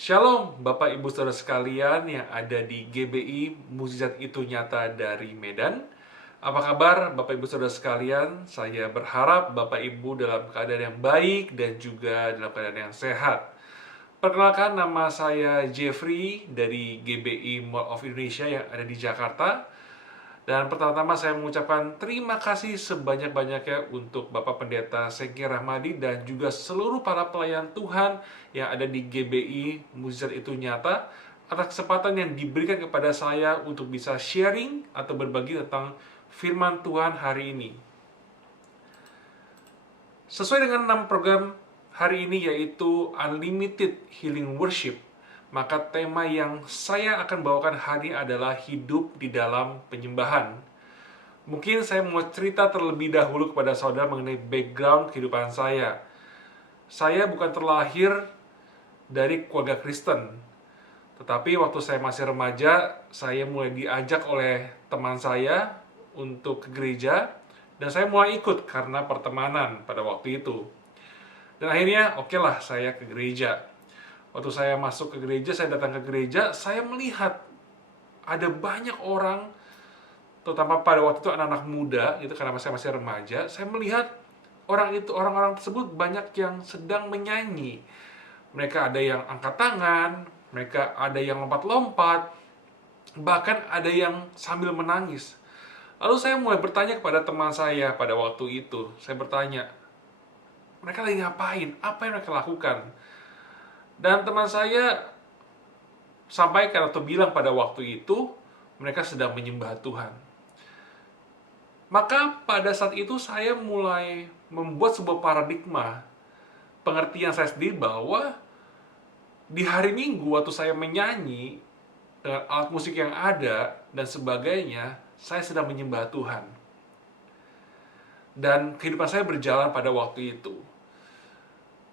Shalom Bapak Ibu Saudara sekalian yang ada di GBI Mukjizat Itu Nyata dari Medan. Apa kabar Bapak Ibu Saudara sekalian? Saya berharap Bapak Ibu dalam keadaan yang baik dan juga dalam keadaan yang sehat. Perkenalkan, nama saya Jeffrey dari GBI Mall of Indonesia yang ada di Jakarta. Dan pertama-tama saya mengucapkan terima kasih sebanyak-banyaknya untuk Bapak Pendeta Sengki Rahmadi dan juga seluruh para pelayan Tuhan yang ada di GBI Mukjizat Itu Nyata atas kesempatan yang diberikan kepada saya untuk bisa sharing atau berbagi tentang firman Tuhan hari ini. Sesuai dengan nama program hari ini yaitu Unlimited Healing Worship, maka tema yang saya akan bawakan hari ini adalah hidup di dalam penyembahan. Mungkin saya mau cerita terlebih dahulu kepada saudara mengenai background kehidupan saya. Saya bukan terlahir dari keluarga Kristen, tetapi waktu saya masih remaja, saya mulai diajak oleh teman saya untuk ke gereja, dan saya mulai ikut karena pertemanan pada waktu itu. Dan akhirnya, oke lah, saya ke gereja. Waktu saya masuk ke gereja, saya datang ke gereja, saya melihat ada banyak orang, terutama pada waktu itu anak-anak muda, gitu, karena saya masih remaja, saya melihat orang-orang tersebut banyak yang sedang menyanyi. Mereka ada yang angkat tangan, mereka ada yang lompat-lompat, bahkan ada yang sambil menangis. Lalu saya mulai bertanya kepada teman saya pada waktu itu, saya bertanya, mereka lagi ngapain? Apa yang mereka lakukan? Dan teman saya sampaikan atau bilang pada waktu itu, mereka sedang menyembah Tuhan. Maka pada saat itu saya mulai membuat sebuah paradigma, pengertian saya sendiri bahwa di hari Minggu waktu saya menyanyi dengan alat musik yang ada dan sebagainya, saya sedang menyembah Tuhan. Dan kehidupan saya berjalan pada waktu itu.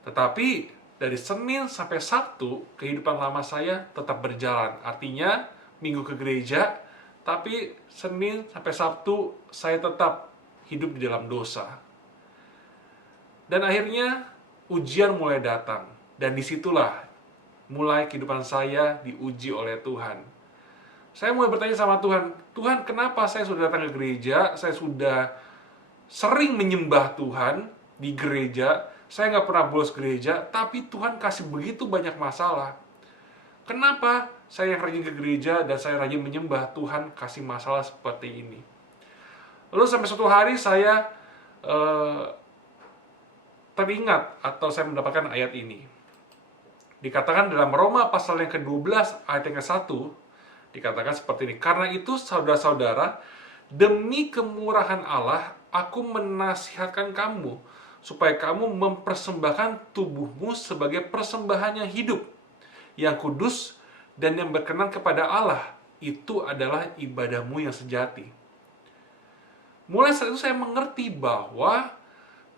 Tetapi dari Senin sampai Sabtu, kehidupan lama saya tetap berjalan. Artinya, Minggu ke gereja, tapi Senin sampai Sabtu saya tetap hidup di dalam dosa. Dan akhirnya, ujian mulai datang. Dan disitulah mulai kehidupan saya diuji oleh Tuhan. Saya mulai bertanya sama Tuhan, Tuhan, kenapa saya sudah datang ke gereja, saya sudah sering menyembah Tuhan di gereja, saya nggak pernah bolos gereja, tapi Tuhan kasih begitu banyak masalah. Kenapa saya yang rajin ke gereja dan saya rajin menyembah, Tuhan kasih masalah seperti ini? Lalu sampai suatu hari saya teringat atau saya mendapatkan ayat ini. Dikatakan dalam Roma pasal yang ke-12 ayat yang ke-1, dikatakan seperti ini. Karena itu saudara-saudara, demi kemurahan Allah, aku menasihatkan kamu supaya kamu mempersembahkan tubuhmu sebagai persembahan yang hidup, yang kudus, dan yang berkenan kepada Allah. Itu adalah ibadahmu yang sejati. Mulai saat itu saya mengerti bahwa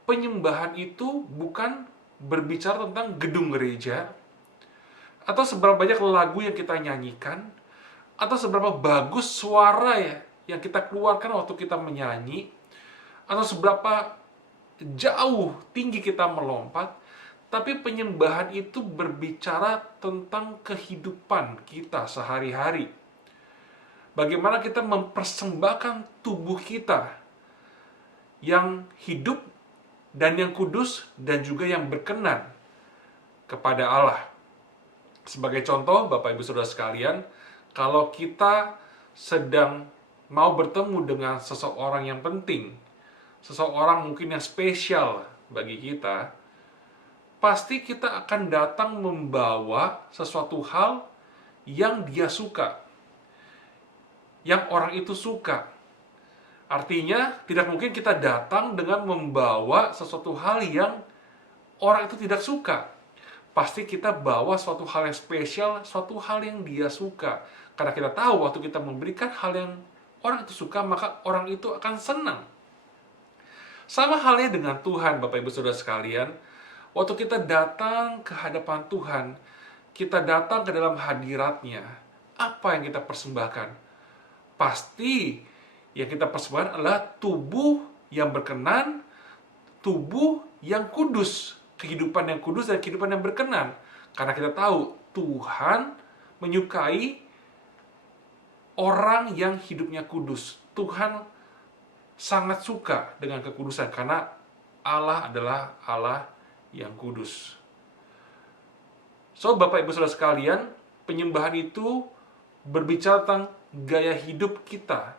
penyembahan itu bukan berbicara tentang gedung gereja, atau seberapa banyak lagu yang kita nyanyikan, atau seberapa bagus suara yang kita keluarkan waktu kita menyanyi, atau seberapa jauh tinggi kita melompat, tapi penyembahan itu berbicara tentang kehidupan kita sehari-hari. Bagaimana kita mempersembahkan tubuh kita yang hidup dan yang kudus dan juga yang berkenan kepada Allah. Sebagai contoh, Bapak Ibu Saudara sekalian, kalau kita sedang mau bertemu dengan seseorang yang penting, seseorang mungkin yang spesial bagi kita, pasti kita akan datang membawa sesuatu hal yang dia suka, yang orang itu suka. Artinya, tidak mungkin kita datang dengan membawa sesuatu hal yang orang itu tidak suka. Pasti kita bawa suatu hal yang spesial, suatu hal yang dia suka. Karena kita tahu waktu kita memberikan hal yang orang itu suka, maka orang itu akan senang. Sama halnya dengan Tuhan, Bapak Ibu Saudara sekalian. Waktu kita datang ke hadapan Tuhan, kita datang ke dalam hadirat-Nya, apa yang kita persembahkan? Pasti yang kita persembahkan adalah tubuh yang berkenan, tubuh yang kudus, kehidupan yang kudus dan kehidupan yang berkenan. Karena kita tahu Tuhan menyukai orang yang hidupnya kudus. Tuhan sangat suka dengan kekudusan karena Allah adalah Allah yang kudus. So, Bapak Ibu Saudara sekalian, penyembahan itu berbicara tentang gaya hidup kita.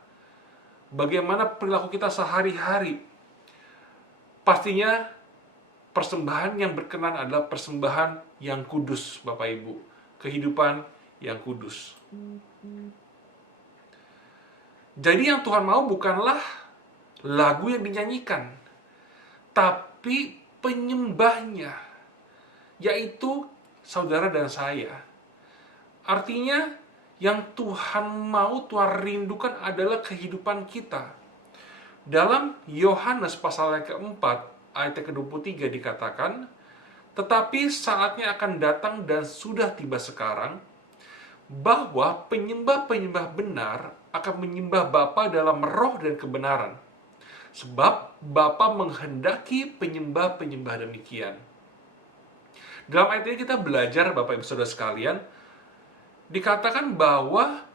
Bagaimana perilaku kita sehari-hari. Pastinya persembahan yang berkenan adalah persembahan yang kudus, Bapak Ibu. Kehidupan yang kudus. Jadi yang Tuhan mau bukanlah lagu yang dinyanyikan, tapi penyembahnya, yaitu saudara dan saya. Artinya, yang Tuhan mau, Tuhan rindukan adalah kehidupan kita. Dalam Yohanes pasal yang keempat, ayat ke-23 dikatakan, tetapi saatnya akan datang dan sudah tiba sekarang, bahwa penyembah-penyembah benar akan menyembah Bapa dalam roh dan kebenaran. Sebab Bapa menghendaki penyembah-penyembah demikian. Dalam ayat ini kita belajar, Bapak Ibu Saudara sekalian, dikatakan bahwa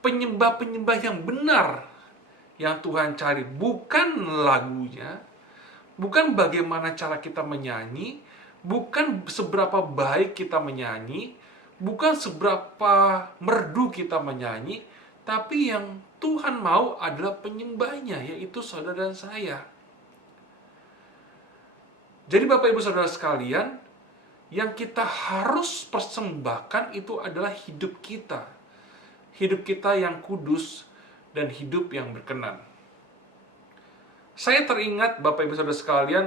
penyembah-penyembah yang benar yang Tuhan cari bukan lagunya, bukan bagaimana cara kita menyanyi, bukan seberapa baik kita menyanyi, bukan seberapa merdu kita menyanyi, tapi yang Tuhan mau adalah penyembahnya, yaitu saudara dan saya. Jadi Bapak Ibu Saudara sekalian, yang kita harus persembahkan itu adalah hidup kita. Hidup kita yang kudus dan hidup yang berkenan. Saya teringat Bapak Ibu Saudara sekalian,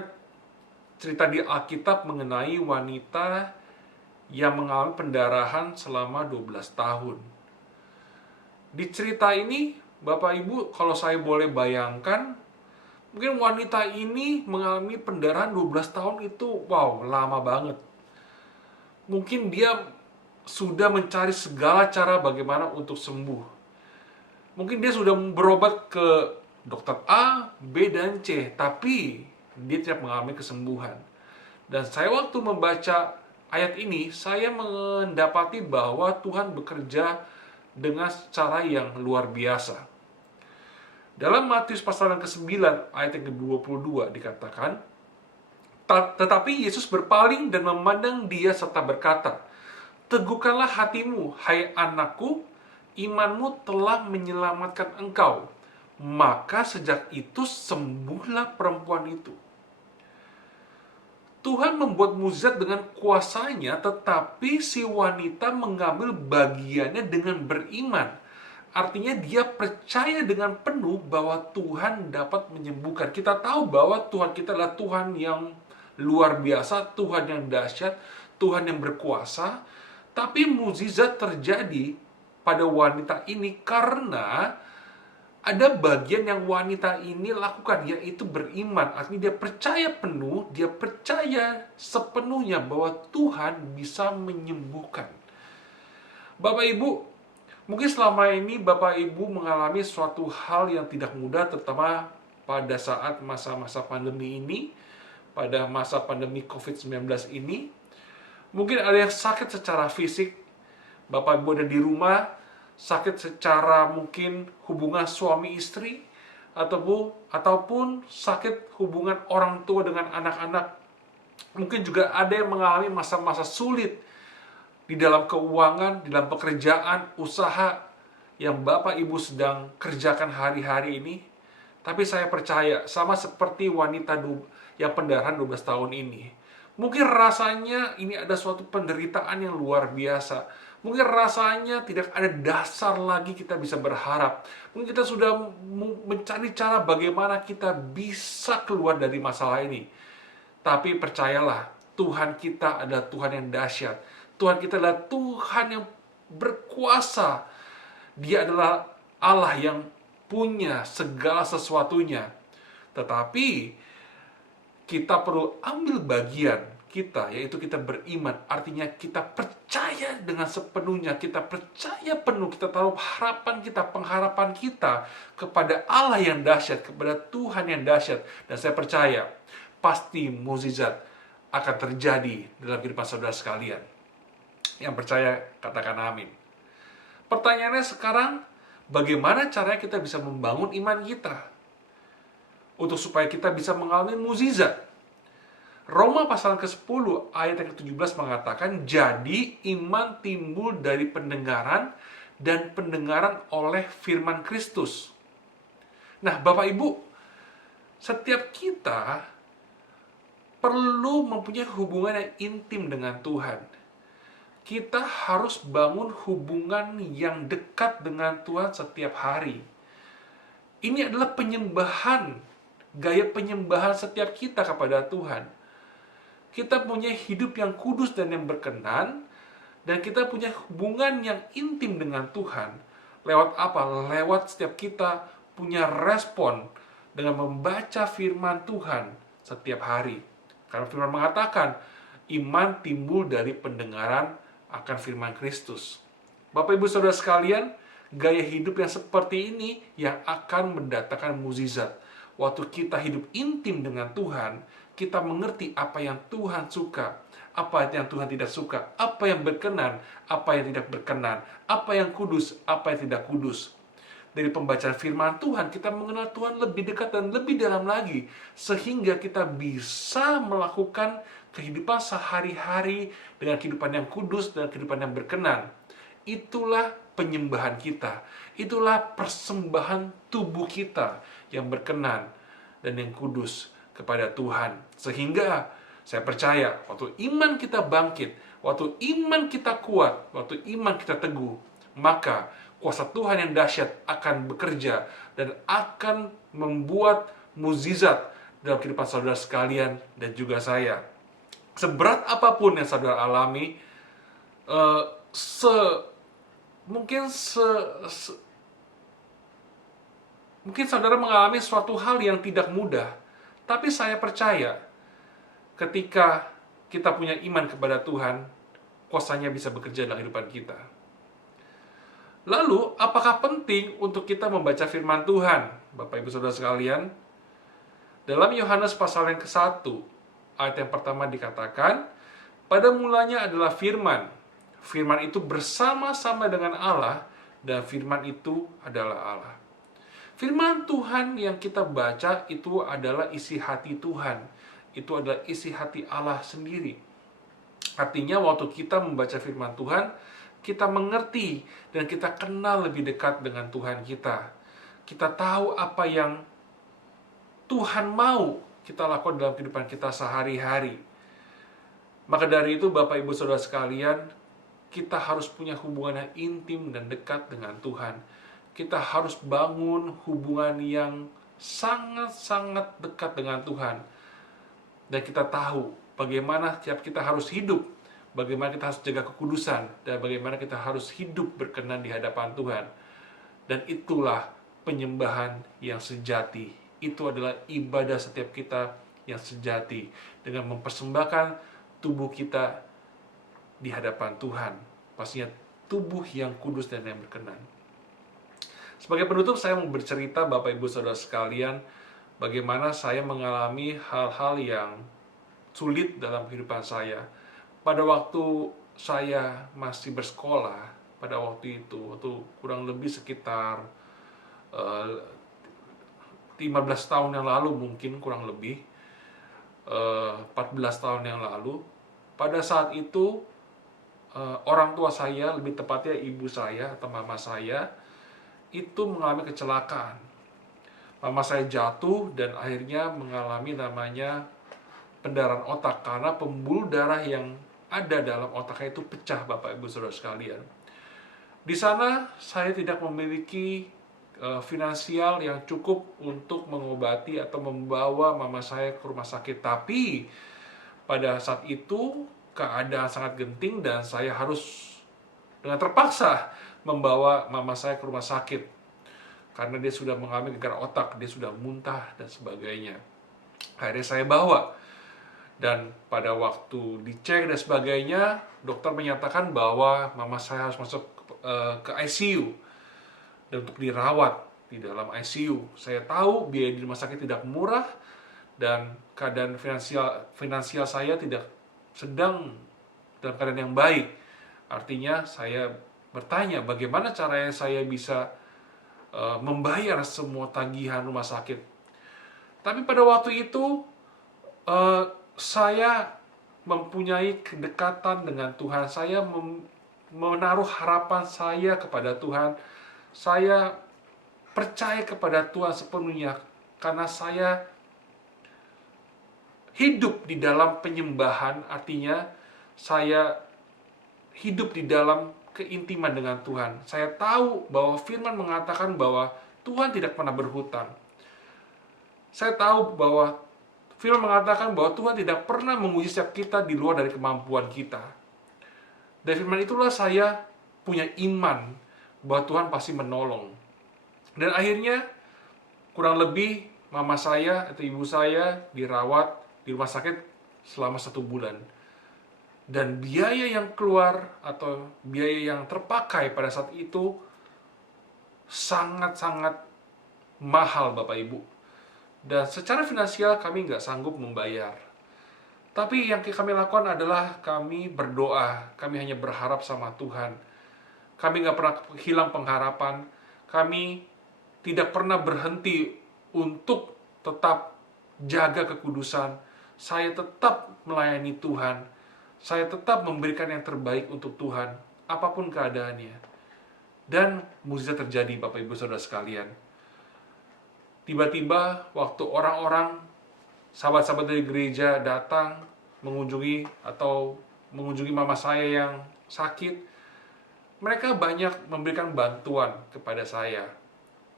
cerita di Alkitab mengenai wanita yang mengalami pendarahan selama 12 tahun. Di cerita ini, Bapak Ibu, kalau saya boleh bayangkan, mungkin wanita ini mengalami pendarahan 12 tahun itu, wow, lama banget. Mungkin dia sudah mencari segala cara bagaimana untuk sembuh. Mungkin dia sudah berobat ke dokter A, B, dan C, tapi dia tidak mengalami kesembuhan. Dan saya waktu membaca ayat ini, saya mendapati bahwa Tuhan bekerja dengan cara yang luar biasa. Dalam Matius pasal yang ke-9, ayat yang ke-22 dikatakan, tetapi Yesus berpaling dan memandang dia serta berkata, teguhkanlah hatimu, hai anakku, imanmu telah menyelamatkan engkau. Maka sejak itu sembuhlah perempuan itu. Tuhan membuat mukjizat dengan kuasanya, tetapi si wanita mengambil bagiannya dengan beriman. Artinya dia percaya dengan penuh bahwa Tuhan dapat menyembuhkan. Kita tahu bahwa Tuhan kita adalah Tuhan yang luar biasa, Tuhan yang dahsyat, Tuhan yang berkuasa. Tapi mukjizat terjadi pada wanita ini karena ada bagian yang wanita ini lakukan, yaitu beriman. Artinya dia percaya penuh, dia percaya sepenuhnya bahwa Tuhan bisa menyembuhkan. Bapak Ibu, mungkin selama ini Bapak Ibu mengalami suatu hal yang tidak mudah, terutama pada saat masa-masa pandemi ini, pada masa pandemi COVID-19 ini. Mungkin ada yang sakit secara fisik, Bapak Ibu ada di rumah, sakit secara mungkin hubungan suami istri, ataupun sakit hubungan orang tua dengan anak-anak. Mungkin juga ada yang mengalami masa-masa sulit di dalam keuangan, di dalam pekerjaan, usaha yang Bapak Ibu sedang kerjakan hari-hari ini. Tapi saya percaya, sama seperti wanita yang pendarahan 12 tahun ini, mungkin rasanya ini ada suatu penderitaan yang luar biasa. Mungkin rasanya tidak ada dasar lagi kita bisa berharap. Mungkin kita sudah mencari cara bagaimana kita bisa keluar dari masalah ini. Tapi percayalah, Tuhan kita adalah Tuhan yang dahsyat. Tuhan kita adalah Tuhan yang berkuasa. Dia adalah Allah yang punya segala sesuatunya. Tetapi kita perlu ambil bagian kita, yaitu kita beriman. Artinya kita percaya dengan sepenuhnya, kita percaya penuh, kita taruh harapan kita, pengharapan kita kepada Allah yang dahsyat, kepada Tuhan yang dahsyat. Dan saya percaya pasti mukjizat akan terjadi dalam kehidupan saudara sekalian. Yang percaya, katakan amin. Pertanyaannya sekarang, bagaimana caranya kita bisa membangun iman kita? Untuk supaya kita bisa mengalami mukjizat. Roma pasal ke-10 ayat yang ke-17 mengatakan, jadi iman timbul dari pendengaran dan pendengaran oleh firman Kristus. Nah, Bapak Ibu, setiap kita perlu mempunyai hubungan yang intim dengan Tuhan. Kita harus bangun hubungan yang dekat dengan Tuhan setiap hari. Ini adalah penyembahan, gaya penyembahan setiap kita kepada Tuhan. Kita punya hidup yang kudus dan yang berkenan, dan kita punya hubungan yang intim dengan Tuhan. Lewat apa? Lewat setiap kita punya respon dengan membaca firman Tuhan setiap hari. Karena firman mengatakan, iman timbul dari pendengaran akan firman Kristus. Bapak Ibu Saudara sekalian, gaya hidup yang seperti ini yang akan mendatangkan mukjizat. Waktu kita hidup intim dengan Tuhan, kita mengerti apa yang Tuhan suka, apa yang Tuhan tidak suka, apa yang berkenan, apa yang tidak berkenan, apa yang kudus, apa yang tidak kudus. Dari pembacaan firman Tuhan, kita mengenal Tuhan lebih dekat dan lebih dalam lagi, sehingga kita bisa melakukan kehidupan sehari-hari dengan kehidupan yang kudus dan kehidupan yang berkenan. Itulah penyembahan kita, itulah persembahan tubuh kita yang berkenan dan yang kudus kepada Tuhan. Sehingga saya percaya, waktu iman kita bangkit, waktu iman kita kuat, waktu iman kita teguh, maka kuasa Tuhan yang dahsyat akan bekerja dan akan membuat mukjizat dalam kehidupan saudara sekalian dan juga saya. Seberat apapun yang saudara alami, mungkin saudara mengalami suatu hal yang tidak mudah, tapi saya percaya ketika kita punya iman kepada Tuhan, kuasanya bisa bekerja dalam kehidupan kita. Lalu, apakah penting untuk kita membaca firman Tuhan? Bapak Ibu Saudara sekalian, dalam Yohanes pasal yang ke-1, ayat yang pertama dikatakan, pada mulanya adalah firman. Firman itu bersama-sama dengan Allah, dan firman itu adalah Allah. Firman Tuhan yang kita baca itu adalah isi hati Tuhan. Itu adalah isi hati Allah sendiri. Artinya waktu kita membaca firman Tuhan, kita mengerti dan kita kenal lebih dekat dengan Tuhan kita. Kita tahu apa yang Tuhan mau kita lakukan dalam kehidupan kita sehari-hari. Maka dari itu Bapak Ibu Saudara sekalian, kita harus punya hubungan yang intim dan dekat dengan Tuhan. Kita harus bangun hubungan yang sangat-sangat dekat dengan Tuhan. Dan kita tahu bagaimana setiap kita harus hidup, bagaimana kita harus jaga kekudusan, dan bagaimana kita harus hidup berkenan di hadapan Tuhan. Dan itulah penyembahan yang sejati. Itu adalah ibadah setiap kita yang sejati, dengan mempersembahkan tubuh kita di hadapan Tuhan. Pastinya tubuh yang kudus dan yang berkenan. Sebagai penutup, saya mau bercerita Bapak Ibu Saudara sekalian, bagaimana saya mengalami hal-hal yang sulit dalam kehidupan saya. Pada waktu saya masih bersekolah, pada waktu itu, kurang lebih sekitar 15 tahun yang lalu, mungkin kurang lebih 14 tahun yang lalu, pada saat itu orang tua saya, lebih tepatnya ibu saya atau mama saya, itu mengalami kecelakaan. Mama saya jatuh dan akhirnya mengalami namanya pendarahan otak, karena pembuluh darah yang ada dalam otaknya itu pecah, Bapak Ibu Saudara sekalian. Di sana saya tidak memiliki finansial yang cukup untuk mengobati atau membawa mama saya ke rumah sakit. Tapi pada saat itu keadaan sangat genting dan saya harus dengan terpaksa membawa mama saya ke rumah sakit karena dia sudah mengalami gegar otak, dia sudah muntah dan sebagainya. Akhirnya saya bawa, dan pada waktu dicek dan sebagainya, dokter menyatakan bahwa mama saya harus masuk ke ICU dan untuk dirawat di dalam ICU. Saya tahu biaya di rumah sakit tidak murah, dan keadaan finansial saya tidak sedang dalam keadaan yang baik. Artinya saya bertanya bagaimana caranya saya bisa membayar semua tagihan rumah sakit. Tapi pada waktu itu saya mempunyai kedekatan dengan Tuhan. Saya menaruh harapan saya kepada Tuhan. Saya percaya kepada Tuhan sepenuhnya karena saya hidup di dalam penyembahan. Artinya saya hidup di dalam keintiman dengan Tuhan. Saya tahu bahwa firman mengatakan bahwa Tuhan tidak pernah berhutang. Saya tahu bahwa firman mengatakan bahwa Tuhan tidak pernah menguji setiap kita di luar dari kemampuan kita. Dari firman itulah saya punya iman bahwa Tuhan pasti menolong. Dan akhirnya kurang lebih mama saya atau ibu saya dirawat di rumah sakit selama 1 bulan. Dan biaya yang keluar atau biaya yang terpakai pada saat itu sangat-sangat mahal Bapak Ibu. Dan secara finansial kami nggak sanggup membayar. Tapi yang kami lakukan adalah kami berdoa. Kami hanya berharap sama Tuhan. Kami nggak pernah hilang pengharapan. Kami tidak pernah berhenti untuk tetap jaga kekudusan. Saya tetap melayani Tuhan. Saya tetap memberikan yang terbaik untuk Tuhan, apapun keadaannya. Dan mukjizat terjadi, Bapak Ibu Saudara sekalian. Tiba-tiba waktu orang-orang, sahabat-sahabat dari gereja datang mengunjungi mama saya yang sakit, mereka banyak memberikan bantuan kepada saya.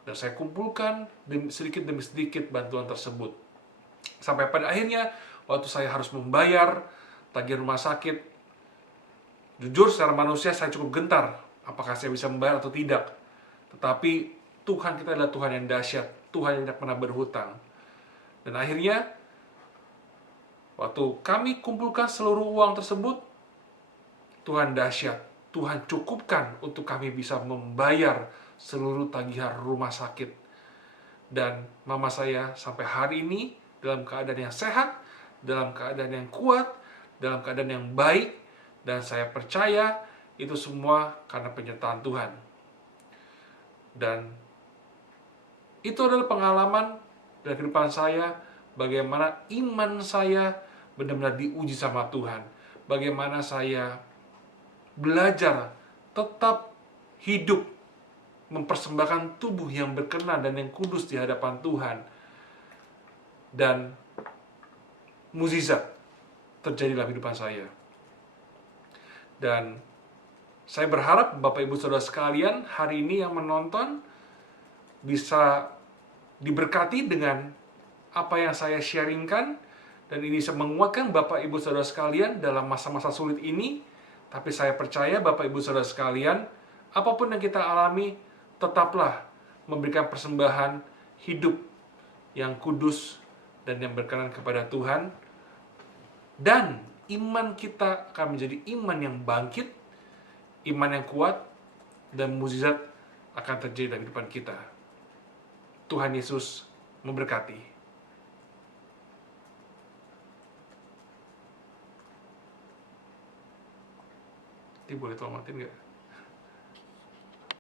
Dan saya kumpulkan sedikit demi sedikit bantuan tersebut. Sampai pada akhirnya, waktu saya harus membayar tagihan rumah sakit, jujur secara manusia saya cukup gentar. Apakah saya bisa membayar atau tidak? Tetapi Tuhan kita adalah Tuhan yang dahsyat. Tuhan yang tidak pernah berhutang. Dan akhirnya, waktu kami kumpulkan seluruh uang tersebut, Tuhan dahsyat. Tuhan cukupkan untuk kami bisa membayar seluruh tagihan rumah sakit. Dan mama saya sampai hari ini dalam keadaan yang sehat, dalam keadaan yang kuat, dalam keadaan yang baik, dan saya percaya itu semua karena penyertaan Tuhan. Dan itu adalah pengalaman dari kehidupan saya, bagaimana iman saya benar-benar diuji sama Tuhan. Bagaimana saya belajar tetap hidup mempersembahkan tubuh yang berkenan dan yang kudus di hadapan Tuhan. Dan mukjizat terjadi dalam kehidupan saya. Dan saya berharap Bapak Ibu Saudara sekalian hari ini yang menonton bisa diberkati dengan apa yang saya sharingkan, dan ini bisa menguatkan Bapak Ibu Saudara sekalian dalam masa-masa sulit ini. Tapi saya percaya Bapak Ibu Saudara sekalian, apapun yang kita alami, tetaplah memberikan persembahan hidup yang kudus dan yang berkenan kepada Tuhan. Dan iman kita akan menjadi iman yang bangkit, iman yang kuat, dan mukjizat akan terjadi dalam kehidupan kita. Tuhan Yesus memberkati. Ini boleh tolong matiin nggak?